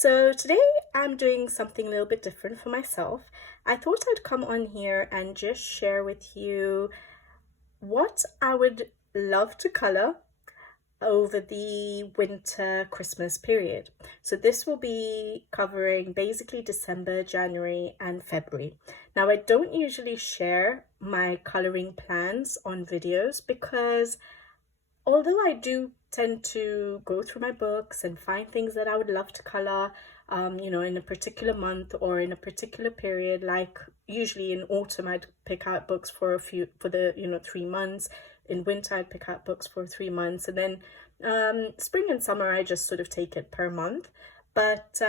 So today I'm doing something a little bit different for myself. I thought I'd come on here and just share with you what I would love to color over the winter Christmas period. So this will be covering basically December, January and February. Now I don't usually share my coloring plans on videos because although I do tend to go through my books and find things that I would love to color, in a particular month or in a particular period, like usually in autumn I'd pick out books for the 3 months. In winter I'd pick out books for 3 months, and then spring and summer I just sort of take it per month. But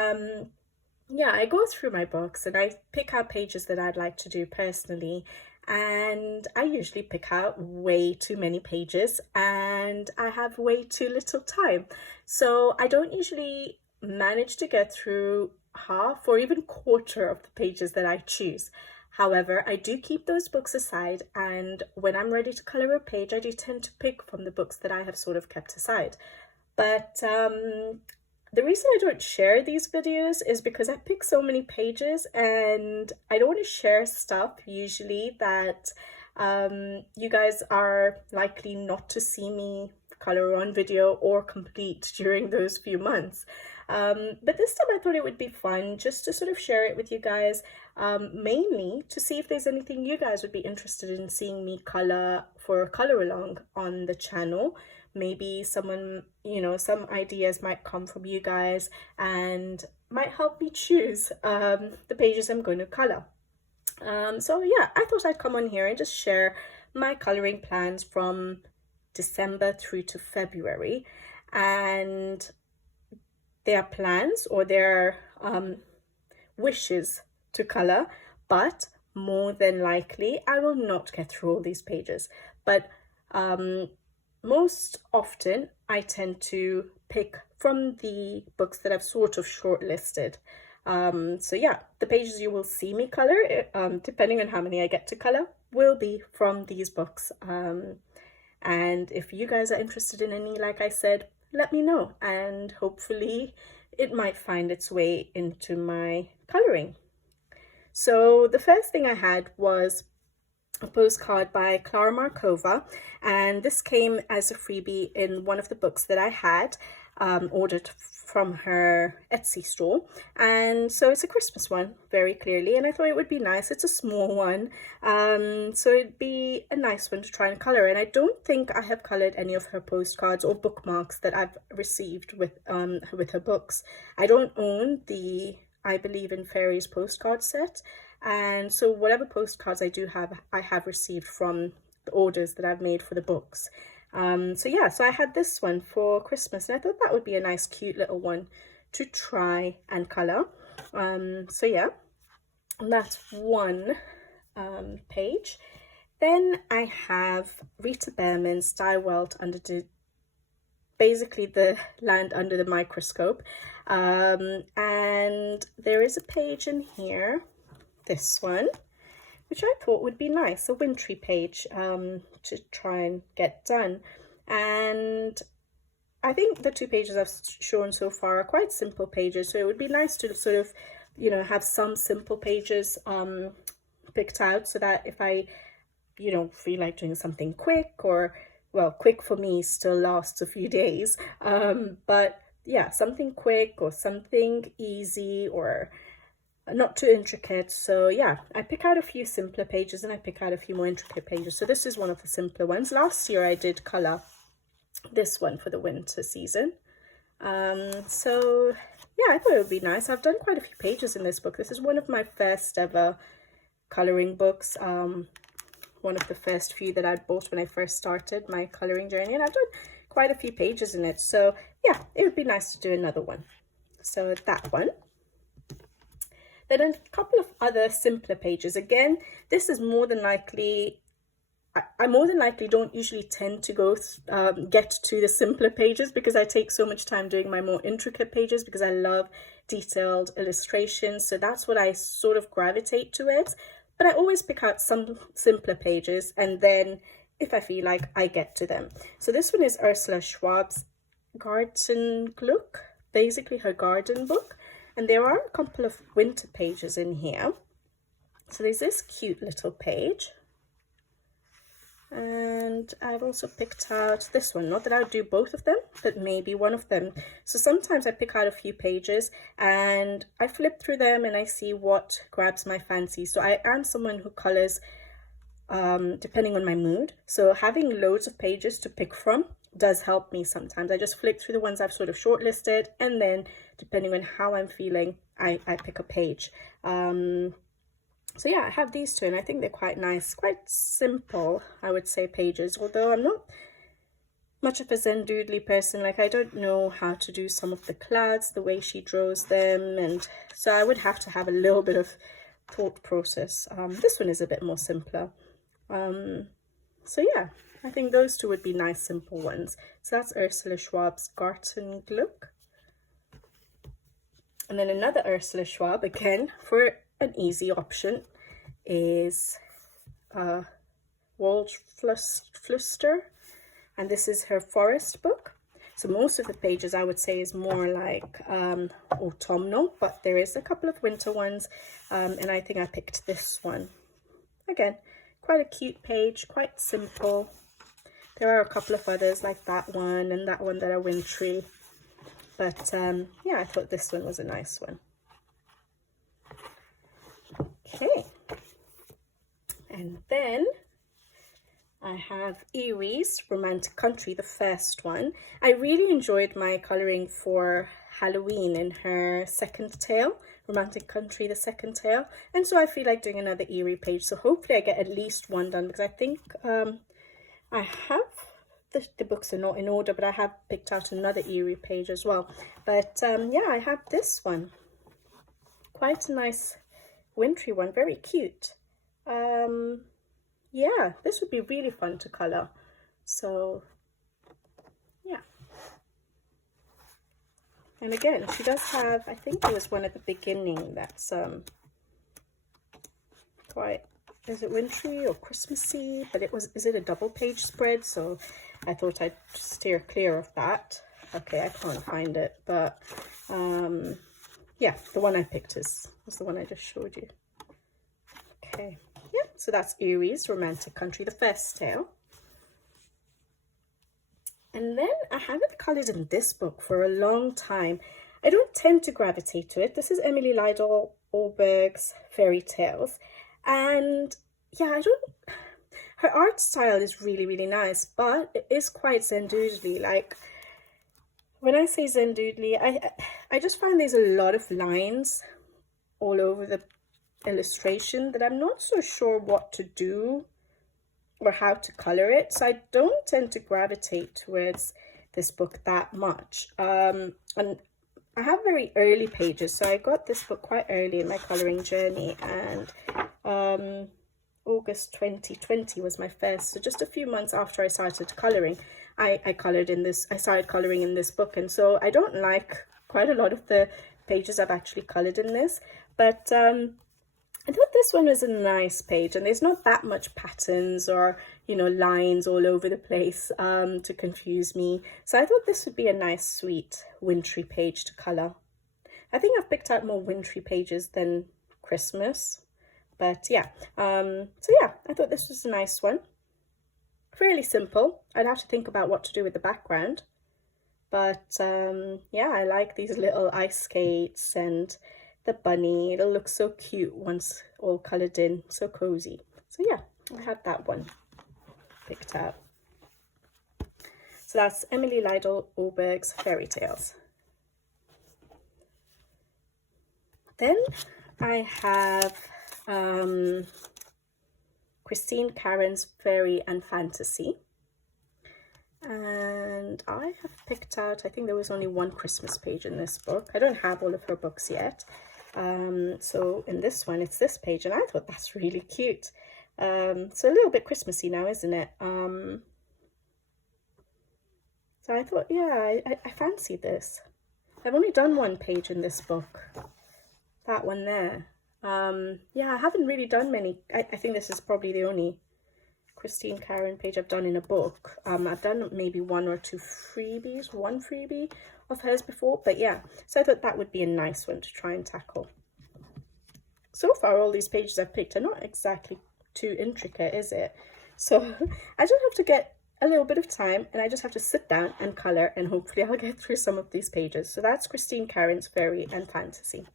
yeah, I go through my books and I pick out pages that I'd like to do personally, and I usually pick out way too many pages and I have way too little time. So I don't usually manage to get through half or even quarter of the pages that I choose. However, I do keep those books aside, and when I'm ready to color a page, I do tend to pick from the books that I have sort of kept aside. But the reason I don't share these videos is because I pick so many pages and I don't want to share stuff usually that you guys are likely not to see me color on video or complete during those few months. But this time I thought it would be fun just to sort of share it with you guys, mainly to see if there's anything you guys would be interested in seeing me color for a color along on the channel. Maybe someone, some ideas might come from you guys and might help me choose the pages I'm going to color. So yeah, I thought I'd come on here and just share my coloring plans from December through to February. And their plans or their wishes to color, but more than likely I will not get through all these pages. But most often I tend to pick from the books that I've sort of shortlisted. So yeah, the pages you will see me color, depending on how many I get to color, will be from these books. And if you guys are interested in any, like I said, let me know, and hopefully it might find its way into my coloring. So the first thing I had was a postcard by Clara Markova, and this came as a freebie in one of the books that I had ordered from her Etsy store. And so it's a Christmas one, very clearly, and I thought it would be nice. It's a small one, so it'd be a nice one to try and color. And I don't think I have colored any of her postcards or bookmarks that I've received with her books. I don't own the I Believe in Fairies postcard set, and so whatever postcards I do have, I have received from the orders that I've made for the books. So yeah, so I had this one for Christmas, and I thought that would be a nice cute little one to try and color. So yeah, that's one page. Then I have Rita Berman's Die Welt Under basically the Land Under the Microscope, and there is a page in here, this one, which I thought would be nice, a wintry page to try and get done. And I think the two pages I've shown so far are quite simple pages, so it would be nice to sort of, have some simple pages picked out, so that if I, feel like doing something quick, or, well, quick for me still lasts a few days, but yeah, something quick or something easy or not too intricate. So yeah, I pick out a few simpler pages and I pick out a few more intricate pages. So this is one of the simpler ones. Last year I did color this one for the winter season. So yeah, I thought it would be nice. I've done quite a few pages in this book. This is one of my first ever coloring books. One of the first few that I bought when I first started my coloring journey, and I've done quite a few pages in it. So yeah, it would be nice to do another one. So that one. Then a couple of other simpler pages. Again, this is more than likely, I more than likely don't usually tend to go get to the simpler pages, because I take so much time doing my more intricate pages because I love detailed illustrations. So that's what I sort of gravitate to it. But I always pick out some simpler pages, and then if I feel like, I get to them. So this one is Ursula Schwab's Garten Glück, basically her garden book. And there are a couple of winter pages in here. So there's this cute little page. And I've also picked out this one. Not that I would do both of them, but maybe one of them. So sometimes I pick out a few pages and I flip through them and I see what grabs my fancy. So I am someone who colors depending on my mood. So having loads of pages to pick from does help me sometimes. I just flip through the ones I've sort of shortlisted, and then depending on how I'm feeling, I pick a page. So yeah, I have these two and I think they're quite nice, quite simple, I would say, pages, although I'm not much of a Zen doodly person. Like, I don't know how to do some of the clouds, the way she draws them, and so I would have to have a little bit of thought process. This one is a bit more simpler. So yeah, I think those two would be nice, simple ones. So that's Ursula Schwab's Garten Glück. And then another Ursula Schwab, again, for an easy option, is Walsh Fluster, and this is her forest book. So most of the pages I would say is more like autumnal, but there is a couple of winter ones, and I think I picked this one. Again, quite a cute page, quite simple. There are a couple of others like that one and that one that are wintry, but yeah, I thought this one was a nice one. Okay, and then I have Eeries, Romantic Country, the first one. I really enjoyed my colouring for Halloween in her second tale, Romantic Country, the second tale, and so I feel like doing another Eerie page. So hopefully I get at least one done, because I think I have, the books are not in order, but I have picked out another Eerie page as well. But yeah, I have this one, quite a nice wintry one, very cute. Yeah, this would be really fun to color. So yeah, and again, she does have, I think there was one at the beginning that's quite, is it wintry or Christmassy, but it was, is it a double page spread? So I thought I'd steer clear of that. Okay, I can't find it, but yeah, the one I picked was the one I just showed you. Okay, yeah, so that's Eeries, Romantic Country, the first tale. And then I haven't coloured in this book for a long time. I don't tend to gravitate to it. This is Emily Lydell Oberg's Fairy Tales. And yeah, her art style is really, really nice, but it is quite Zen doodly. Like, when I say Zen doodly, I just find there's a lot of lines all over the illustration that I'm not so sure what to do or how to color it. So I don't tend to gravitate towards this book that much. And I have very early pages, so I got this book quite early in my coloring journey, and August 2020 was my first, so just a few months after I started coloring, I started coloring in this book. And so I don't like quite a lot of the pages I've actually colored in this, but I thought this one was a nice page, and there's not that much patterns or, you know, lines all over the place to confuse me. So I thought this would be a nice, sweet, wintry page to colour. I think I've picked out more wintry pages than Christmas, but yeah. So yeah, I thought this was a nice one. Fairly simple. I'd have to think about what to do with the background. But yeah, I like these little ice skates and the bunny. It'll look so cute once all coloured in, so cozy. So yeah, I have that one picked out. So that's Emily Lydell Oberg's Fairy Tales. Then I have Christine Caron's Fairy and Fantasy. And I have picked out, I think there was only one Christmas page in this book. I don't have all of her books yet. So in this one, it's this page, and I thought that's really cute. So a little bit Christmassy now, isn't it? So I thought, yeah, I fancy this. I've only done one page in this book. That one there. Yeah, I haven't really done many. I think this is probably the only Christine Caron page I've done in a book. I've done maybe one or two freebies, one freebie of hers before, but yeah, so I thought that would be a nice one to try and tackle. So far, all these pages I've picked are not exactly too intricate, is it? So I just have to get a little bit of time, and I just have to sit down and colour, and hopefully I'll get through some of these pages. So that's Christine Caron's Fairy and Fantasy.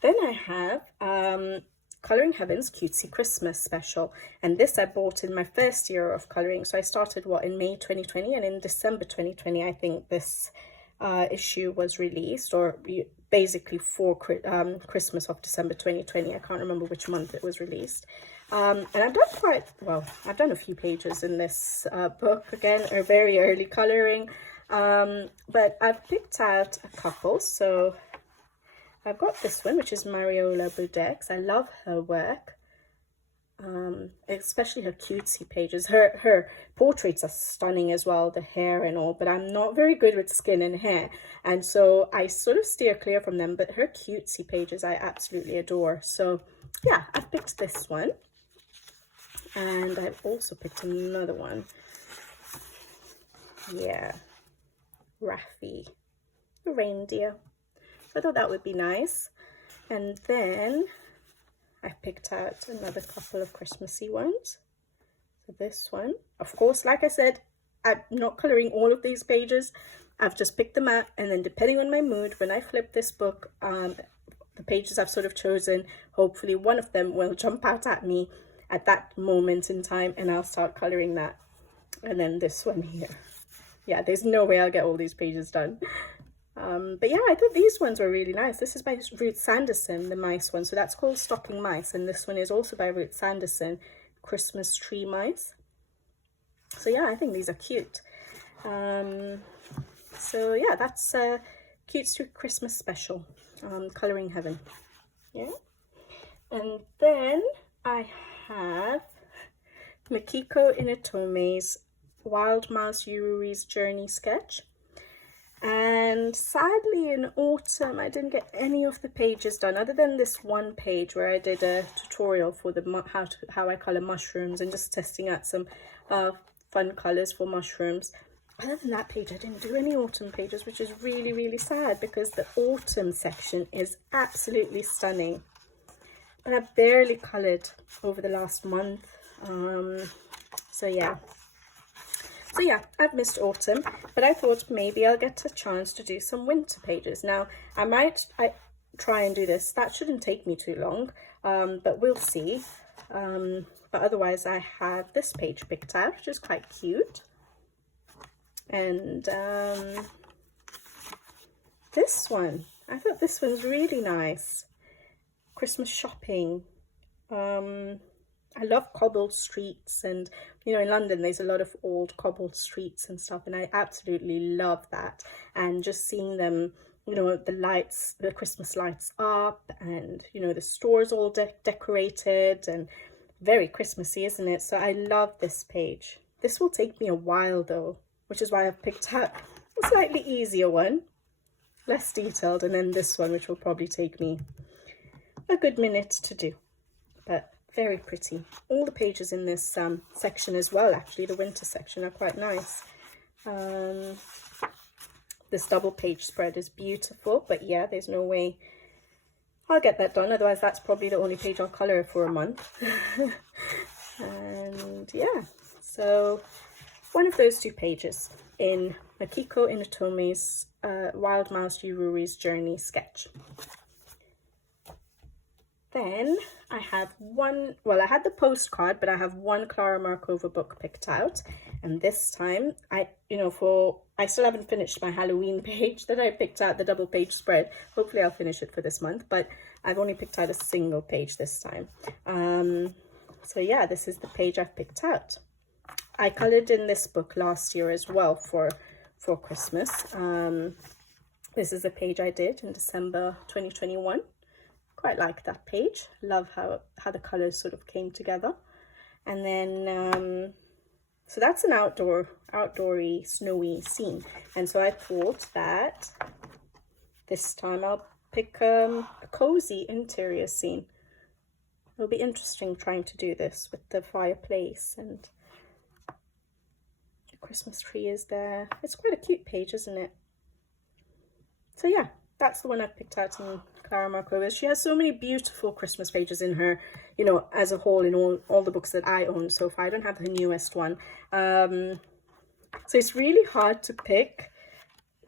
Then I have Colouring Heaven's Cutesy Christmas Special, and this I bought in my first year of colouring. So I started in May 2020, and in December 2020 I think this issue was released, or basically for Christmas of December 2020. I can't remember which month it was released. And I've done I've done a few pages in this book, again, a very early colouring, but I've picked out a couple. So I've got this one, which is Mariola Budex. I love her work, especially her cutesy pages. Her portraits are stunning as well, the hair and all, but I'm not very good with skin and hair, and so I sort of steer clear from them, but her cutesy pages I absolutely adore. So yeah, I've picked this one, and I've also picked another one. Yeah, Raffi, the reindeer. So I thought that would be nice. And then I picked out another couple of Christmassy ones. So this one, of course, like I said, I'm not colouring all of these pages. I've just picked them out, and then depending on my mood, when I flip this book, the pages I've sort of chosen, hopefully one of them will jump out at me at that moment in time, and I'll start colouring that. And then this one here. Yeah, there's no way I'll get all these pages done. But yeah, I thought these ones were really nice. This is by Ruth Sanderson, the mice one. So that's called Stocking Mice. And this one is also by Ruth Sanderson, Christmas Tree Mice. So yeah, I think these are cute. So yeah, that's Cutes to Christmas Special, Colouring Heaven. Yeah. And then I have Makiko Inatome's Wild Mouse Yurui's Journey Sketch. And sadly in autumn I didn't get any of the pages done, other than this one page where I did a tutorial for the how I colour mushrooms, and just testing out some fun colours for mushrooms. Other than that page, I didn't do any autumn pages, which is really, really sad, because the autumn section is absolutely stunning. But I barely coloured over the last month, so yeah. So yeah, I've missed autumn, but I thought maybe I'll get a chance to do some winter pages. Now, I try and do this. That shouldn't take me too long, but we'll see. But otherwise, I have this page picked out, which is quite cute. And this one, I thought this one's really nice. Christmas shopping. I love cobbled streets, and you know, in London there's a lot of old cobbled streets and stuff, and I absolutely love that. And just seeing them, you know, the lights, the Christmas lights up, and you know, the stores all decorated, and very Christmassy, isn't it? So I love this page. This will take me a while though, which is why I've picked out a slightly easier one, less detailed, and then this one, which will probably take me a good minute to do, but very pretty. All the pages in this section as well, actually, the winter section, are quite nice. This double page spread is beautiful, but yeah, there's no way I'll get that done. Otherwise, that's probably the only page I'll colour for a month. And yeah, so one of those two pages in Makiko Inatome's Wild Mouse Yurui's Journey Sketch. Then I have one, well, I had the postcard, but I have one Clara Markova book picked out. And this time, I still haven't finished my Halloween page that I picked out, the double page spread. Hopefully I'll finish it for this month, but I've only picked out a single page this time. So yeah, this is the page I've picked out. I coloured in this book last year as well for Christmas. This is a page I did in December 2021. Quite like that page. Love how the colours sort of came together. And then so that's an outdoory snowy scene, and so I thought that this time I'll pick a cozy interior scene. It'll be interesting trying to do this with the fireplace and The Christmas tree is there. It's quite a cute page, isn't it? So yeah, that's the one I've picked out in Clara Markova. She has so many beautiful Christmas pages in her, you know, as a whole, in all the books that I own so far. I don't have her newest one. So it's really hard to pick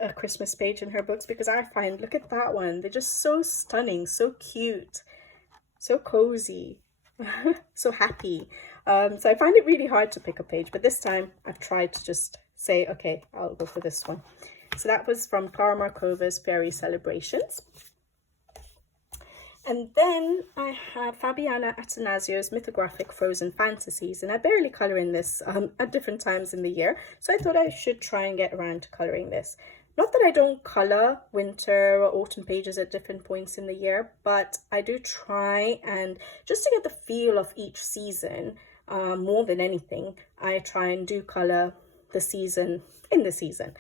a Christmas page in her books, because I find, look at that one, they're just so stunning, so cute, so cozy, so happy. So I find it really hard to pick a page, but this time I've tried to just say, okay, I'll go for this one. So that was from Clara Markova's Fairy Celebrations. And then I have Fabiana Attenazio's Mythographic Frozen Fantasies, and I barely colour in this at different times in the year, so I thought I should try and get around to colouring this. Not that I don't colour winter or autumn pages at different points in the year, but I do try, and just to get the feel of each season, more than anything, I try and do colour the season in the season,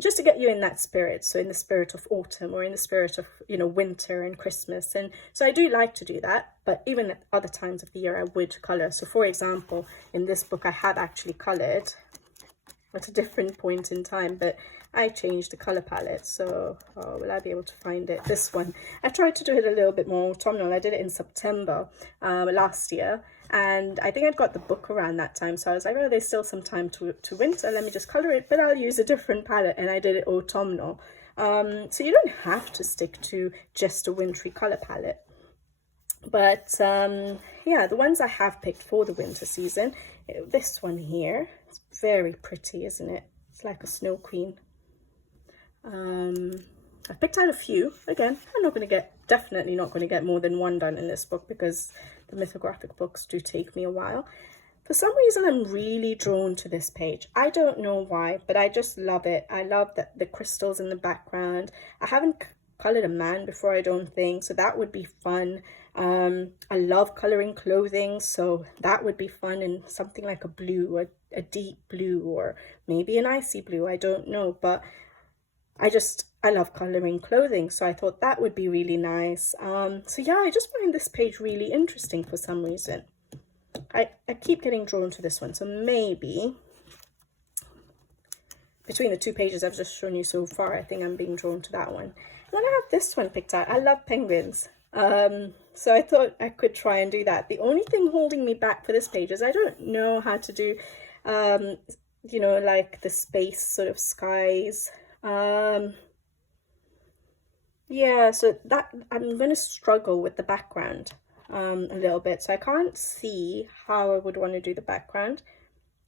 just to get you in that spirit. So in the spirit of autumn, or in the spirit of, you know, winter and Christmas. And so I do like to do that, but even at other times of the year I would colour. So for example, in this book I have actually coloured at a different point in time, but I changed the colour palette. So will I be able to find it? This one, I tried to do it a little bit more autumnal. I did it in September last year, and I think I'd got the book around that time, so I was like, oh, there's still some time to winter, let me just colour it, but I'll use a different palette, and I did it autumnal. So you don't have to stick to just a wintry colour palette. But yeah, the ones I have picked for the winter season, this one here, it's very pretty, isn't it? It's like a snow queen. I've picked out a few. Again, I'm not going to get, definitely not going to get more than one done in this book, because the mythographic books do take me a while. For some reason, I'm really drawn to this page. I don't know why, but I just love it. I love the crystals in the background. I haven't coloured a man before, I don't think, so that would be fun. I love colouring clothing, so that would be fun in something like a blue, a deep blue, or maybe an icy blue, I don't know, but I love colouring clothing, so I thought that would be really nice. So yeah, I just find this page really interesting for some reason. I keep getting drawn to this one, so maybe between the two pages I've just shown you so far, I think I'm being drawn to that one. And then I have this one picked out. I love penguins, so I thought I could try and do that. The only thing holding me back for this page is I don't know how to do, you know, like the space sort of skies. Yeah, so that I'm going to struggle with the background a little bit, so I can't see how I would want to do the background,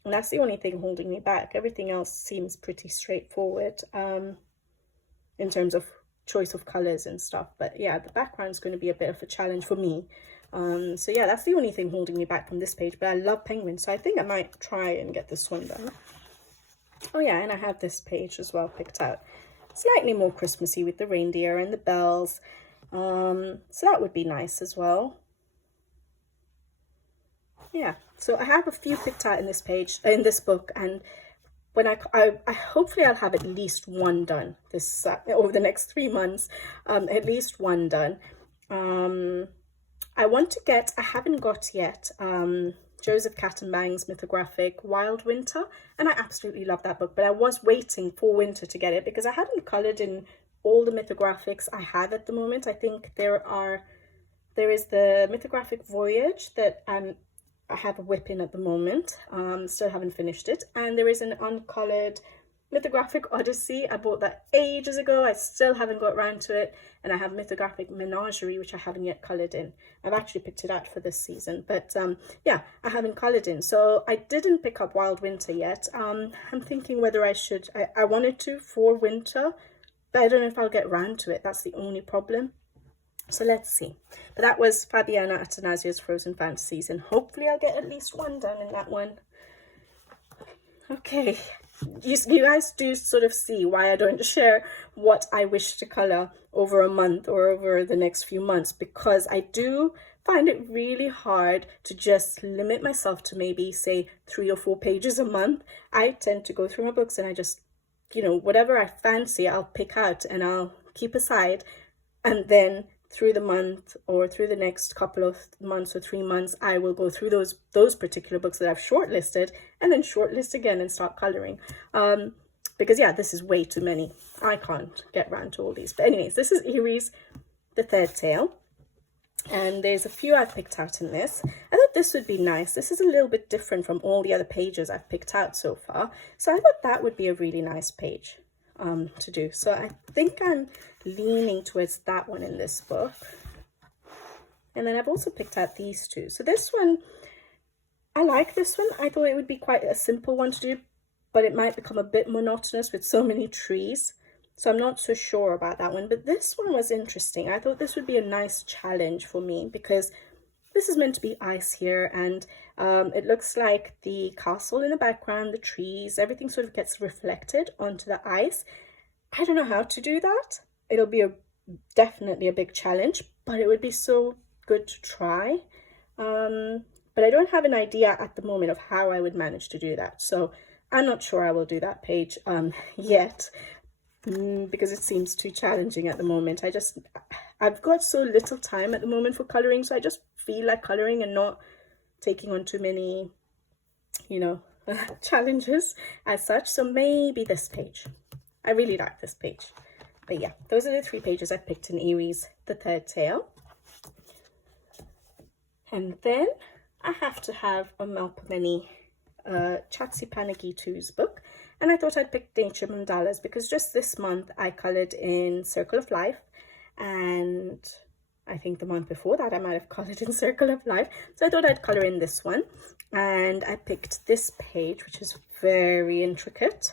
and that's the only thing holding me back. Everything else seems pretty straightforward in terms of choice of colors and stuff, but yeah, the background's going to be a bit of a challenge for me. So yeah, that's the only thing holding me back from this page, but I love penguins, so I think I might try and get this one done. Oh yeah, and I have this page as well picked out, slightly more Christmassy with the reindeer and the bells, so that would be nice as well. Yeah, so I have a few picked out in this page, in this book, and when I hopefully I'll have at least one done this over the next 3 months, at least one done. I want to get, I haven't got yet, Joseph Cattenbang's Mythographic Wild Winter, and I absolutely love that book, but I was waiting for winter to get it because I hadn't coloured in all the mythographics I have at the moment. I think there is the Mythographic Voyage that I have a whip in at the moment, still haven't finished it, and there is an uncoloured Mythographic Odyssey. I bought that ages ago, I still haven't got around to it, and I have Mythographic Menagerie, which I haven't yet coloured in. I've actually picked it out for this season, but yeah, I haven't coloured in, so I didn't pick up Wild Winter yet. I'm thinking whether I should, I wanted to for winter, but I don't know if I'll get around to it, that's the only problem. So let's see. But that was Fabiana Attenazio's Frozen Fantasies, and hopefully I'll get at least one done in that one. Okay, you guys do sort of see why I don't share what I wish to colour over a month or over the next few months, because I do find it really hard to just limit myself to maybe say 3 or 4 pages a month. I tend to go through my books and I just, you know, whatever I fancy I'll pick out and I'll keep aside, and then through the month or through the next couple of months or 3 months, I will go through those particular books that I've shortlisted and then shortlist again and start coloring. Because yeah, this is way too many. I can't get around to all these. But anyways, this is Eeries, the third tale. And there's a few I've picked out in this. I thought this would be nice. This is a little bit different from all the other pages I've picked out so far. So I thought that would be a really nice page to do. So I think I'm leaning towards that one in this book. And then I've also picked out these two. So this one, I like this one. I thought it would be quite a simple one to do, but it might become a bit monotonous with so many trees. So I'm not so sure about that one, but this one was interesting. I thought this would be a nice challenge for me because this is meant to be ice here, and it looks like the castle in the background, the trees, everything sort of gets reflected onto the ice. I don't know how to do that. It'll be definitely a big challenge, but it would be so good to try. But I don't have an idea at the moment of how I would manage to do that. So I'm not sure I will do that page yet. Because it seems too challenging at the moment. I've got so little time at the moment for coloring, so I just feel like coloring and not taking on too many, challenges as such. So maybe this page. I really like this page. But yeah, those are the 3 pages I picked in Eerie's The Third Tale. And then I have to have a Melpomene Chatsi Panagitu's book. And I thought I'd pick Nature Mandalas because just this month I coloured in Circle of Life, and I think the month before that I might have coloured in Circle of Life. So I thought I'd colour in this one, and I picked this page, which is very intricate.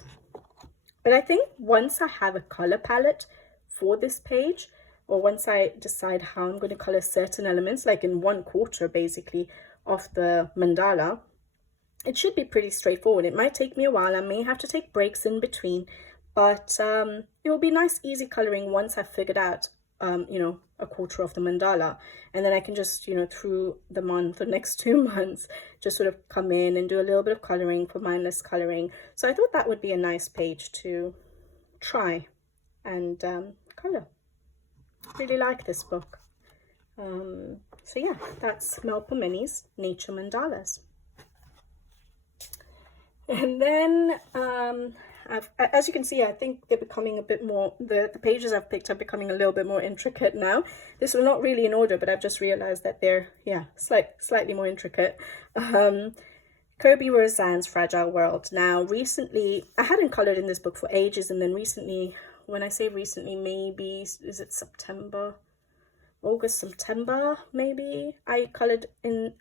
But I think once I have a colour palette for this page, or once I decide how I'm going to colour certain elements, like in 1/4 basically of the mandala, it should be pretty straightforward. It might take me a while. I may have to take breaks in between, but it will be nice, easy coloring once I've figured out, 1/4 of the mandala. And then I can just, through the month, the next 2 months, just sort of come in and do a little bit of coloring for mindless coloring. So I thought that would be a nice page to try and color. Really like this book. So yeah, that's Melpomene's Nature Mandalas. And then, as you can see, I think they're becoming a bit more, the pages I've picked are becoming a little bit more intricate now. This was not really in order, but I've just realized that they're, slightly more intricate. Kirby Roseanne's Fragile World. Now, recently, I hadn't colored in this book for ages, and then recently, when I say recently, maybe, is it September? August, September, maybe? I colored in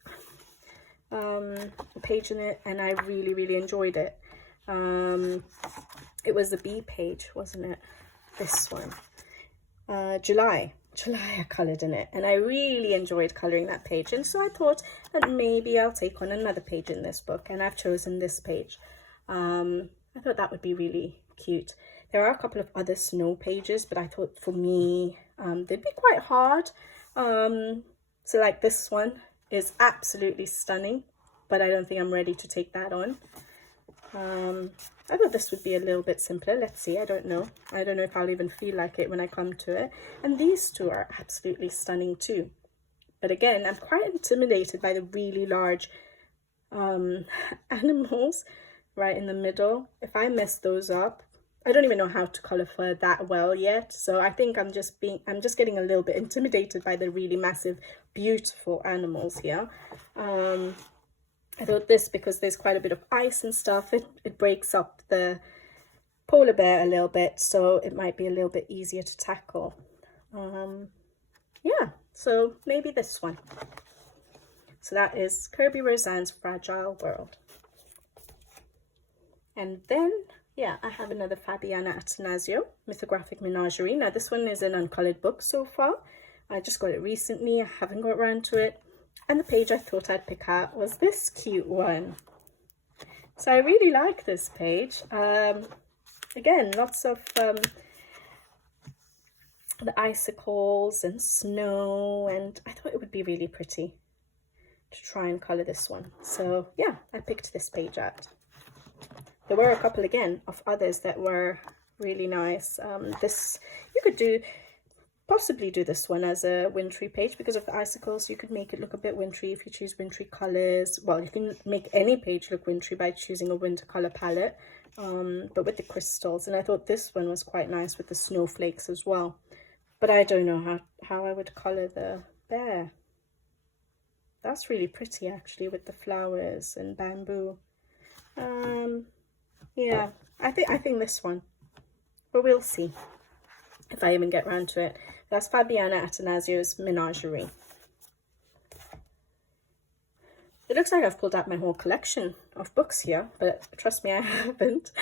a page in it, and I really enjoyed it. It was the B page, wasn't it? This one. July I colored in it, and I really enjoyed coloring that page, and so I thought that maybe I'll take on another page in this book, and I've chosen this page. I thought that would be really cute. There are a couple of other snow pages, but I thought for me they'd be quite hard. So like this one is absolutely stunning, but I don't think I'm ready to take that on. I thought this would be a little bit simpler. Let's see. I don't know if I'll even feel like it when I come to it. And these two are absolutely stunning too. But again, I'm quite intimidated by the really large animals right in the middle. If I mess those up, I don't even know how to color for that well yet. So I think I'm just getting a little bit intimidated by the really massive, beautiful animals here. I thought this, because there's quite a bit of ice and stuff, it breaks up the polar bear a little bit, so it might be a little bit easier to tackle. Yeah, so maybe this one. So that is Kirby Roseanne's Fragile World. And then, yeah, I have another Fabiana Attenazio, Mythographic Menagerie. Now this one is an uncolored book so far. I just got it recently. I haven't got around to it. And the page I thought I'd pick out was this cute one. So I really like this page. Again, lots of the icicles and snow, and I thought it would be really pretty to try and colour this one. So yeah, I picked this page out. There were a couple again of others that were really nice. This, you could do possibly do this one as a wintry page because of the icicles. You could make it look a bit wintry if you choose wintry colors. Well, you can make any page look wintry by choosing a winter color palette, but with the crystals. And I thought this one was quite nice with the snowflakes as well. But I don't know how I would color the bear. That's really pretty actually, with the flowers and bamboo. Yeah, I think this one, but we'll see if I even get around to it. That's Fabiana Attenazio's Menagerie. It looks like I've pulled out my whole collection of books here, but trust me, I haven't.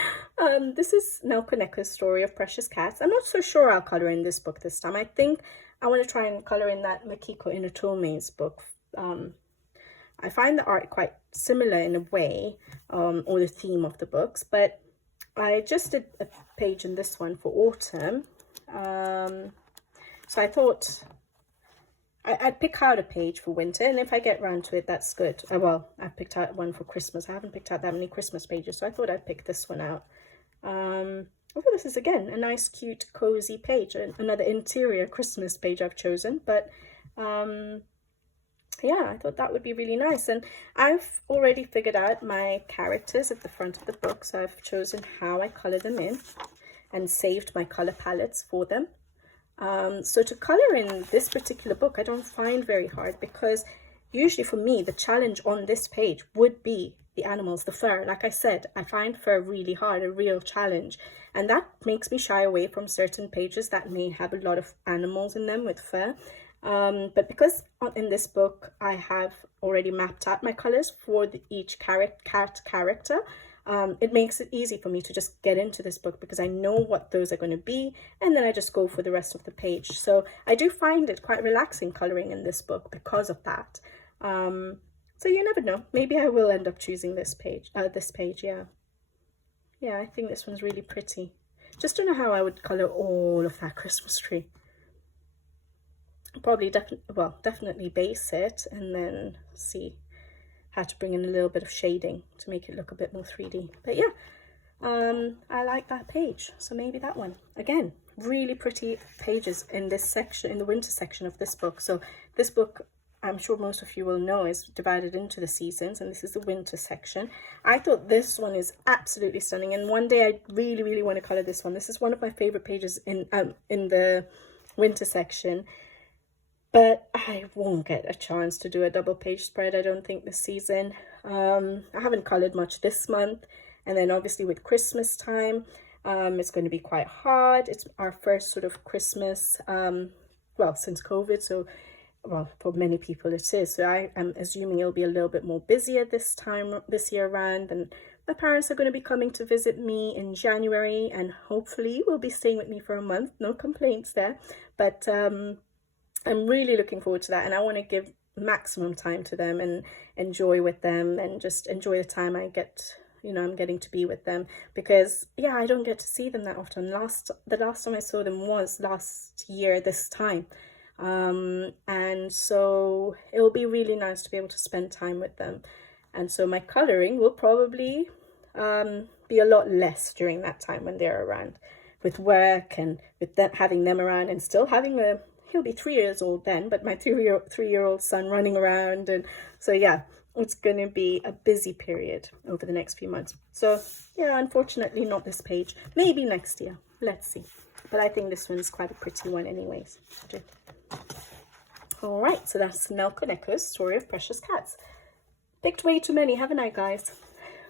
This is Nelkoneko's Story of Precious Cats. I'm not so sure I'll colour in this book this time. I think I want to try and colour in that Makiko Inotome's book. I find the art quite similar in a way, or the theme of the books, but I just did a page in this one for autumn. So I thought I'd pick out a page for winter, and if I get round to it, that's good. Well, I picked out one for Christmas. I haven't picked out that many Christmas pages, so I thought I'd pick this one out. Okay, this is again a nice, cute, cozy page, another interior Christmas page I've chosen, but yeah, I thought that would be really nice. And I've already figured out my characters at the front of the book, so I've chosen how I colour them in and saved my colour palettes for them. So to colour in this particular book, I don't find very hard, because usually for me, the challenge on this page would be the animals, the fur. Like I said, I find fur really hard, a real challenge. And that makes me shy away from certain pages that may have a lot of animals in them with fur. But because in this book I have already mapped out my colors for each cat character, it makes it easy for me to just get into this book because I know what those are going to be, and then I just go for the rest of the page. So I do find it quite relaxing coloring in this book because of that. So you never know, maybe I will end up choosing this page, yeah, I think this one's really pretty. Just don't know how I would color all of that Christmas tree. Probably definitely base it and then see how to bring in a little bit of shading to make it look a bit more 3D. But yeah, I like that page, so maybe that one. Again, really pretty pages in this section, in the winter section of this book. So this book, I'm sure most of you will know, is divided into the seasons, and this is the winter section. I thought this one is absolutely stunning, and one day I really want to color this one. This is one of my favorite pages in the winter section. But I won't get a chance to do a double page spread, I don't think, this season. I haven't coloured much this month. And then obviously with Christmas time, it's going to be quite hard. It's our first sort of Christmas, well, since COVID. So, well, for many people it is. So I am assuming it'll be a little bit more busier this year around. And my parents are going to be coming to visit me in January. And hopefully will be staying with me for a month. No complaints there. But I'm really looking forward to that, and I want to give maximum time to them and enjoy with them and just enjoy the time I'm getting to be with them, because yeah, I don't get to see them that often. The last time I saw them was last year this time, and so it'll be really nice to be able to spend time with them. And so my colouring will probably be a lot less during that time when they're around, with work and with them, having them around, and still having he'll be 3 years old then, but my three-year-old son running around. And so yeah, it's going to be a busy period over the next few months. So yeah, unfortunately not this page, maybe next year, let's see. But I think this one's quite a pretty one anyways. All right, so that's Nelkoneko's Story of Precious Cats. Picked way too many, haven't I, guys?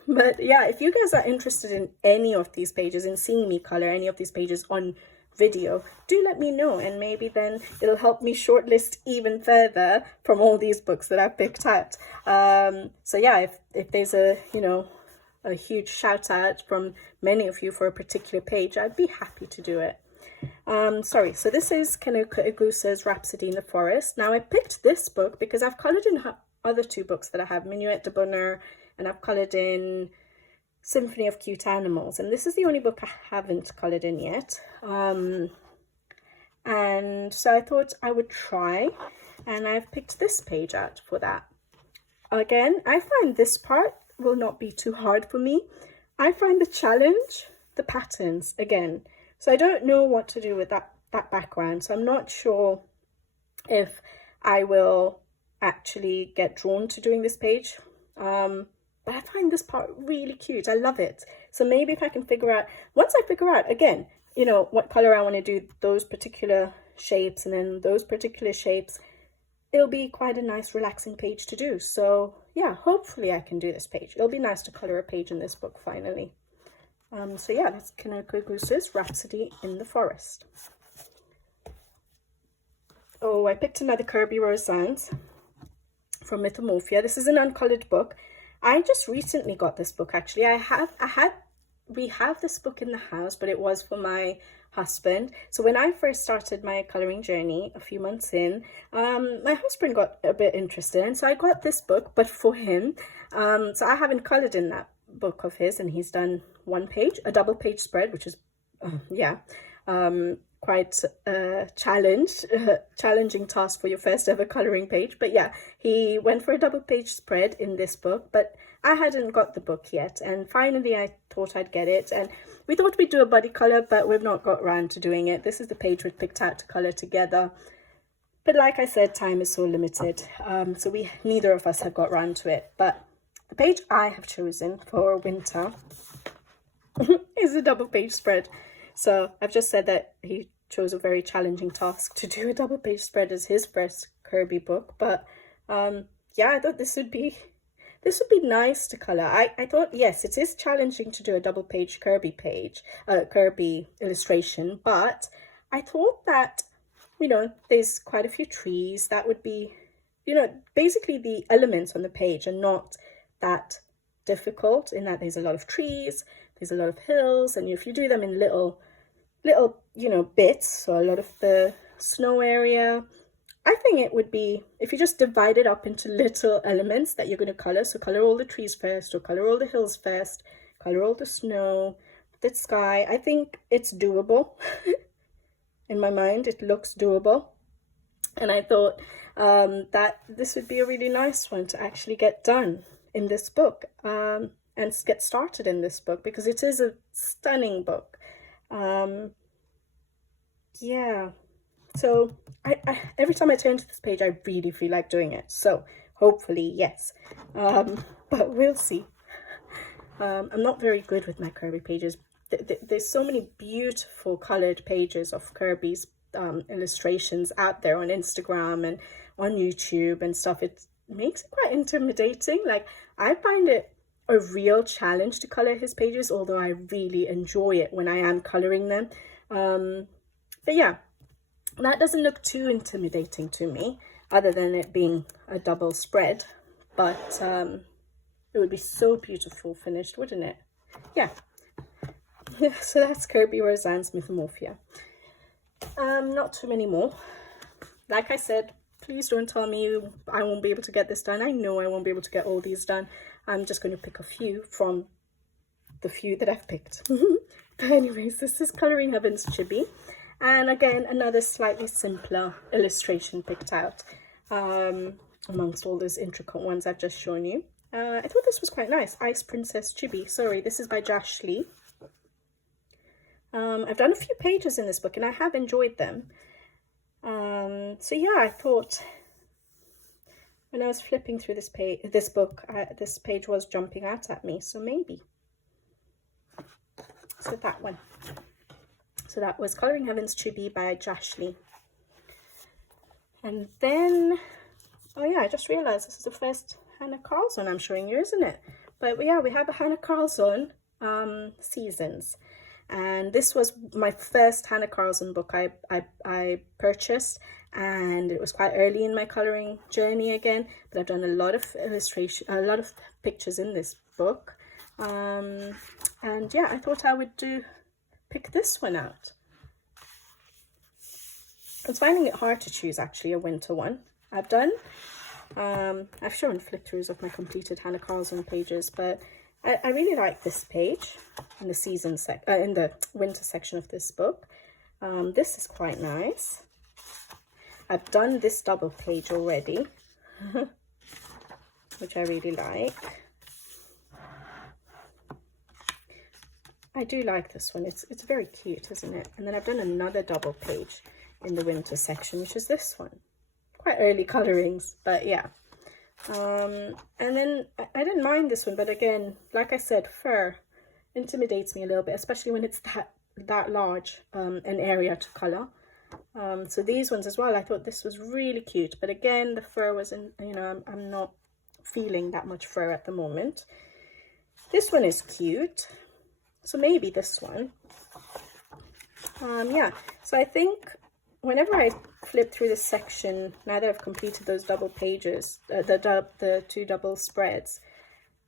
But yeah, if you guys are interested in any of these pages, in seeing me color any of these pages on video, do let me know, and maybe then it'll help me shortlist even further from all these books that I've picked out. So yeah, if there's a huge shout out from many of you for a particular page, I'd be happy to do it. So this is Kanoko Igusa's Rhapsody in the Forest. Now I picked this book because I've colored in her other two books that I have, Minuet de Bonheur, and I've colored in Symphony of Cute Animals, and this is the only book I haven't coloured in yet, and so I thought I would try, and I've picked this page out for that. Again, I find this part will not be too hard for me. I find the challenge the patterns again, so I don't know what to do with that background. So I'm not sure if I will actually get drawn to doing this page. But I find this part really cute. I love it. So maybe if I can figure out, once I figure out, again, you know, what color I want to do those particular shapes and then those particular shapes, it'll be quite a nice relaxing page to do. So yeah, hopefully I can do this page. It'll be nice to color a page in this book finally. So yeah, that's Kaneko Goose's Rhapsody in the Forest. Oh, I picked another Kirby Roseanne's from Mythomorphia. This is an uncolored book. I just recently got this book actually. We have this book in the house, but it was for my husband. So when I first started my coloring journey a few months in, my husband got a bit interested, and so I got this book, but for him. So I haven't colored in that book of his, and he's done one page, a double page spread, which is quite a challenging task for your first ever coloring page. But yeah, he went for a double page spread in this book, but I hadn't got the book yet, and finally I thought I'd get it, and we thought we'd do a buddy color, but we've not got around to doing it. This is the page we've picked out to color together, but like I said, time is so limited, so neither of us have got around to it. But the page I have chosen for winter is a double page spread. So I've just said that he chose a very challenging task to do a double page spread as his first Kirby book, but yeah, I thought this would be nice to color. I thought, yes, it is challenging to do a double page Kirby illustration, but I thought that, you know, there's quite a few trees that would be, you know, basically the elements on the page are not that difficult, in that there's a lot of trees, there's a lot of hills, and if you do them in little, you know, bits, so a lot of the snow area, I think it would be, if you just divide it up into little elements that you're going to color, so color all the trees first, or color all the hills first, color all the snow, the sky, I think it's doable. In my mind, it looks doable. And I thought that this would be a really nice one to actually get done in this book, and get started in this book, because it is a stunning book. Yeah, so I every time I turn to this page, I really feel like doing it, so hopefully yes, but we'll see. I'm not very good with my Kirby pages. There's so many beautiful colored pages of Kirby's illustrations out there on Instagram and on YouTube and stuff. It makes it quite intimidating. Like, I find it a real challenge to color his pages, although I really enjoy it when I am coloring them. But yeah, that doesn't look too intimidating to me, other than it being a double spread, but it would be so beautiful finished, wouldn't it? Yeah. So that's Kirby Roseanne's Mythomorphia. Not too many more. Like I said, please don't tell me I won't be able to get this done. I know I won't be able to get all these done. I'm just going to pick a few from the few that I've picked. But anyways, this is Colouring Heaven's Chibi. And again, another slightly simpler illustration picked out amongst all those intricate ones I've just shown you. I thought this was quite nice. Ice Princess Chibi. Sorry, this is by Josh Lee. I've done a few pages in this book and I have enjoyed them. So yeah, I thought when I was flipping through this page was jumping out at me, so maybe. So that one. So that was Colouring Heaven's Chibi by Josh Lee. And then, oh yeah, I just realized this is the first Hannah Carlson I'm showing you, isn't it? But yeah, we have a Hannah Carlson Seasons. And this was my first Hannah Carlson book I purchased, and it was quite early in my colouring journey again, but I've done a lot of pictures in this book. And yeah, I thought I would pick this one out. I was finding it hard to choose actually a winter one. I've shown flip-throughs of my completed Hannah Carlson pages, but I really like this page in the in the winter section of this book. This is quite nice. I've done this double page already, which I really like. I do like this one. It's very cute, isn't it? And then I've done another double page in the winter section, which is this one. Quite early colorings, but yeah. And then I didn't mind this one, but again, like I said, fur intimidates me a little bit, especially when it's that large an area to color. So these ones as well, I thought this was really cute, but again, the fur wasn't, you know, I'm not feeling that much fur at the moment. This one is cute, so maybe this one. Yeah, so I think whenever I flip through this section, now that I've completed those double pages, the two double spreads,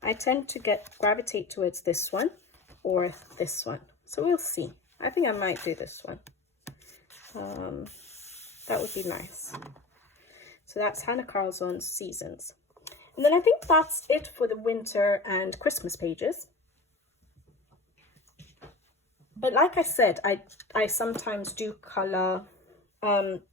I tend to gravitate towards this one or this one. So we'll see. I think I might do this one. That would be nice. So that's Hannah Carlson's Seasons. And then I think that's it for the winter and Christmas pages. But like I said, I sometimes do color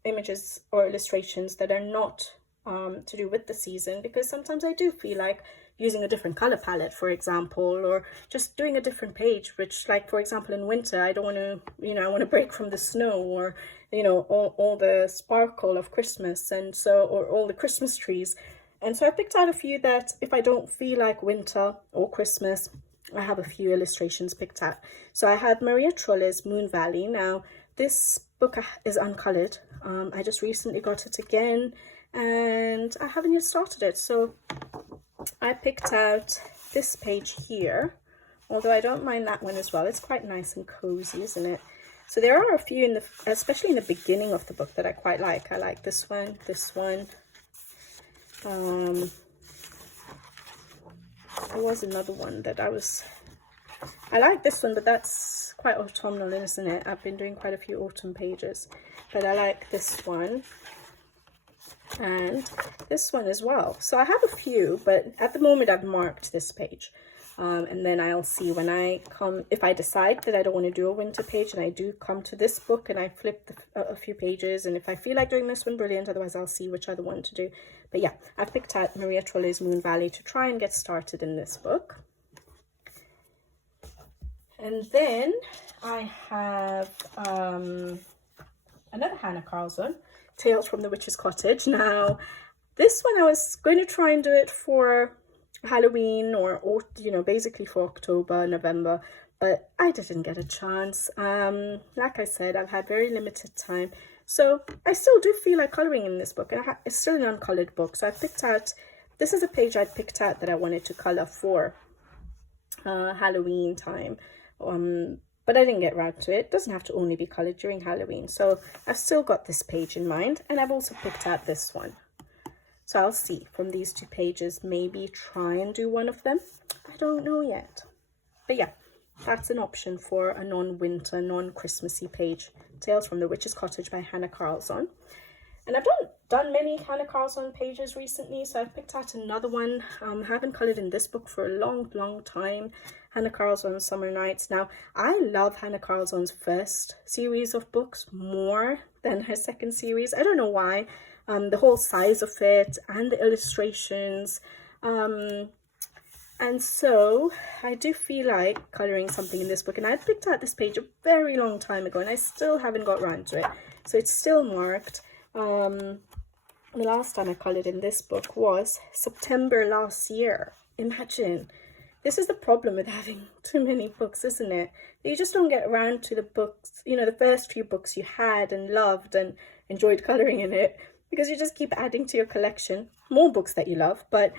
images or illustrations that are not to do with the season, because sometimes I do feel like using a different color palette, for example, or just doing a different page, which, like, for example, in winter, I don't want to, you know, I want to break from the snow, or, you know, all the sparkle of Christmas, and so, or all the Christmas trees. And so I picked out a few that if I don't feel like winter or Christmas, I have a few illustrations picked out. So I had Maria Trolleys' Moon Valley. Now, this book is uncolored. I just recently got it again, and I haven't yet started it. So I picked out this page here, although I don't mind that one as well. It's quite nice and cozy, isn't it? So there are a few especially in the beginning of the book, that I quite like. I like this one, this one. There was another one that I like this one, but that's quite autumnal, isn't it? I've been doing quite a few autumn pages, but I like this one and this one as well. So I have a few, but at the moment I've marked this page. And then I'll see when I come, if I decide that I don't want to do a winter page, and I do come to this book and I flip a few pages, and if I feel like doing this one, brilliant. Otherwise I'll see which other one to do. But yeah, I've picked out Maria Trolleys' Moon Valley to try and get started in this book. And then I have another Hannah Carlson, Tales from the Witch's Cottage. Now, this one I was going to try and do it for Halloween, or you know, basically for October, November, but I didn't get a chance. Like I said, I've had very limited time, so I still do feel like coloring in this book, and it's still an uncolored book. So I picked out, this is a page I picked out that I wanted to color for Halloween time, but I didn't get around to it. It doesn't have to only be colored during Halloween, so I've still got this page in mind, and I've also picked out this one. So I'll see from these two pages, maybe try and do one of them. I don't know yet. But yeah, that's an option for a non-winter, non-Christmassy page. Tales from the Richest Cottage by Hannah Carlson. And I've done many Hannah Carlson pages recently, so I've picked out another one. I haven't colored in this book for a long time. Hannah Carlson's Summer Nights. Now, I love Hannah Carlson's first series of books more than her second series. I don't know why. The whole size of it and the illustrations, and so I do feel like coloring something in this book, and I picked out this page a very long time ago and I still haven't got around to it, so it's still marked. The last time I colored in this book was September last year. Imagine, this is the problem with having too many books, isn't it? You just don't get around to the books, you know, the first few books you had and loved and enjoyed coloring in it, because you just keep adding to your collection more books that you love. But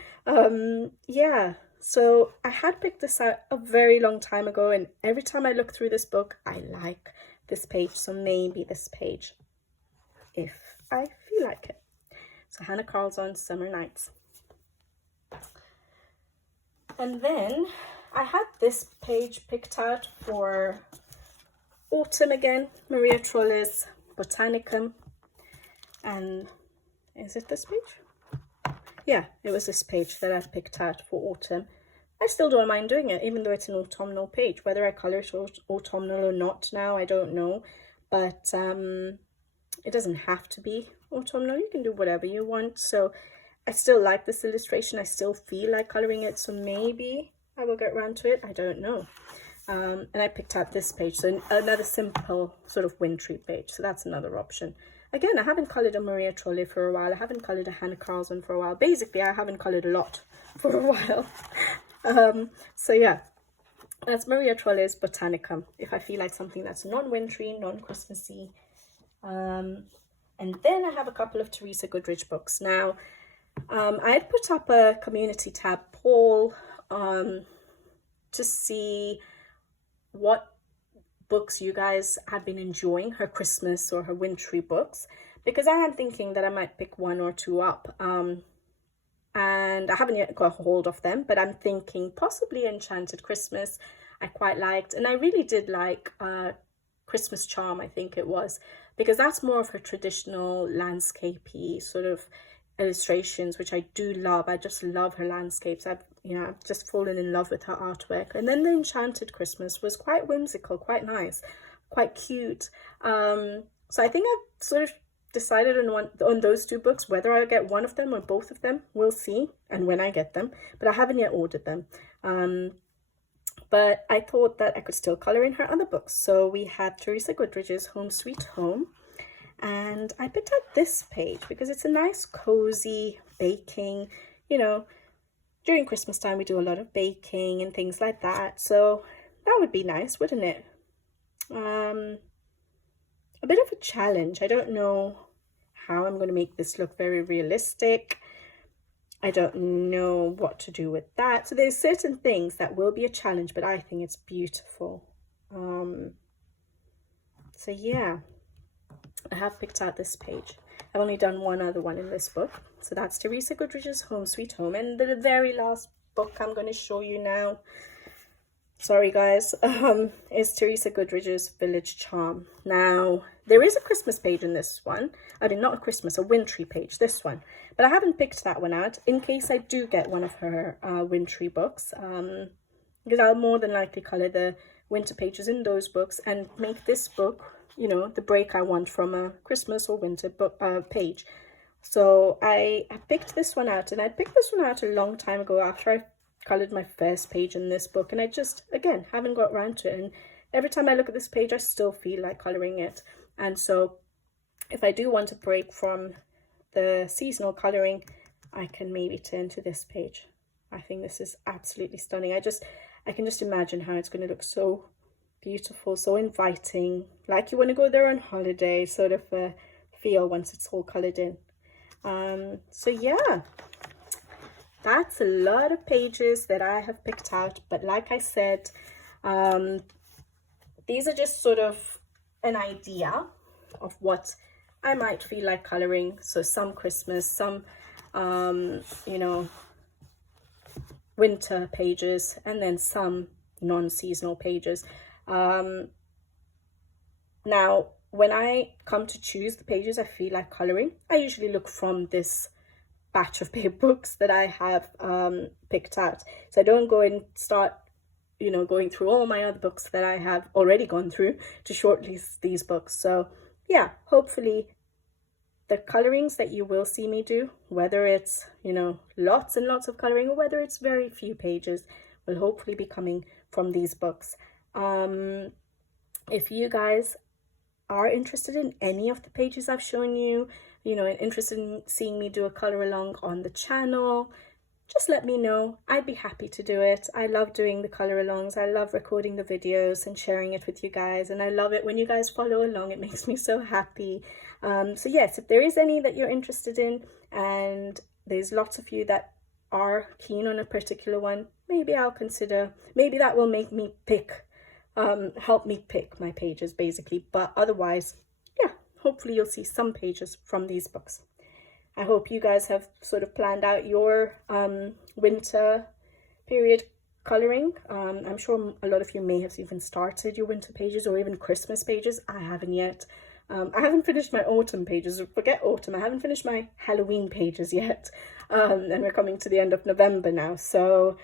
yeah, so I had picked this out a very long time ago, and every time I look through this book, I like this page. So maybe this page, if I feel like it. So Hannah Carlson's Summer Nights. And then I had this page picked out for autumn again, Maria Trolleys' Botanical. And is it this page? Yeah, it was this page that I picked out for autumn. I still don't mind doing it, even though it's an autumnal page. Whether I colour it autumnal or not now, I don't know. But it doesn't have to be autumnal. You can do whatever you want. So I still like this illustration. I still feel like colouring it. So maybe I will get around to it. I don't know. And I picked out this page, so another simple sort of wintry page. So that's another option. Again, I haven't coloured a Maria Trolley for a while. I haven't coloured a Hannah Carlson for a while. Basically, I haven't coloured a lot for a while. So yeah, that's Maria Trolley's Botanical, if I feel like something that's non-wintry, non-Christmassy. And then I have a couple of Teresa Goodrich books. Now, I had put up a community tab poll to see what books you guys have been enjoying, her Christmas or her wintry books, because I am thinking that I might pick one or two up. And I haven't yet got a hold of them, but I'm thinking possibly Enchanted Christmas I quite liked. And I really did like Christmas Charm, I think it was, because that's more of her traditional landscapey sort of illustrations, which I do love. I just love her landscapes. I've just fallen in love with her artwork. And then the Enchanted Christmas was quite whimsical, quite nice, quite cute. So I think I've sort of decided on those two books. Whether I get one of them or both of them, we'll see, and when I get them, but I haven't yet ordered them. But I thought that I could still colour in her other books. So we have Teresa Goodrich's Home Sweet Home, and I picked out this page because it's a nice cozy baking, during Christmas time we do a lot of baking and things like that, so that would be nice, wouldn't it? A bit of a challenge. I don't know how I'm going to make this look very realistic. I don't know what to do with that. So there's certain things that will be a challenge, but I think it's beautiful. So yeah, I have picked out this page. I've only done one other one in this book. So that's Teresa Goodrich's Home Sweet Home. And the very last book I'm going to show you now, sorry guys, is Teresa Goodrich's Village Charm. Now, there is a Christmas page in this one. I mean, not a Christmas, a wintry page, this one. But I haven't picked that one out in case I do get one of her wintry books. Because I'll more than likely colour the winter pages in those books and make this book, the break I want from a Christmas or winter book page. So I picked this one out, and I picked this one out a long time ago after I coloured my first page in this book, and I just, again, haven't got around to it. And every time I look at this page, I still feel like colouring it. And so if I do want a break from the seasonal colouring, I can maybe turn to this page. I think this is absolutely stunning. I can just imagine how it's going to look so beautiful, so inviting, like you want to go there on holiday, sort of a feel once it's all coloured in. So yeah, that's a lot of pages that I have picked out, but like I said, these are just sort of an idea of what I might feel like colouring. So some Christmas, some winter pages, and then some non-seasonal pages. Now, when I come to choose the pages I feel like colouring, I usually look from this batch of books that I have picked out. So I don't go and start going through all my other books that I have already gone through to shortlist these books. So yeah, hopefully the colorings that you will see me do, whether it's lots and lots of coloring or whether it's very few pages, will hopefully be coming from these books. If you guys are interested in any of the pages I've shown you, interested in seeing me do a color along on the channel, just let me know. I'd be happy to do it. I love doing the color alongs. I love recording the videos and sharing it with you guys, and I love it when you guys follow along. It makes me so happy. So yes, if there is any that you're interested in, and there's lots of you that are keen on a particular one, maybe I'll consider, maybe that will make me pick, help me pick my pages basically. But otherwise, yeah, hopefully you'll see some pages from these books. I hope you guys have sort of planned out your winter period colouring. I'm sure a lot of you may have even started your winter pages or even Christmas pages. I haven't yet. I haven't finished my autumn pages. Forget autumn. I haven't finished my Halloween pages yet. And we're coming to the end of November now. So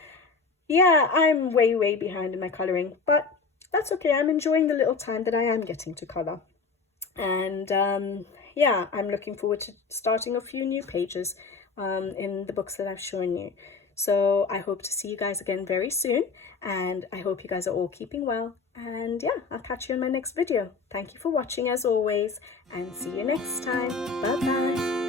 yeah, I'm way behind in my colouring. But that's okay. I'm enjoying the little time that I am getting to colour. And yeah, I'm looking forward to starting a few new pages in the books that I've shown you. So I hope to see you guys again very soon, and I hope you guys are all keeping well. And yeah, I'll catch you in my next video. Thank you for watching as always, and see you next time. Bye bye.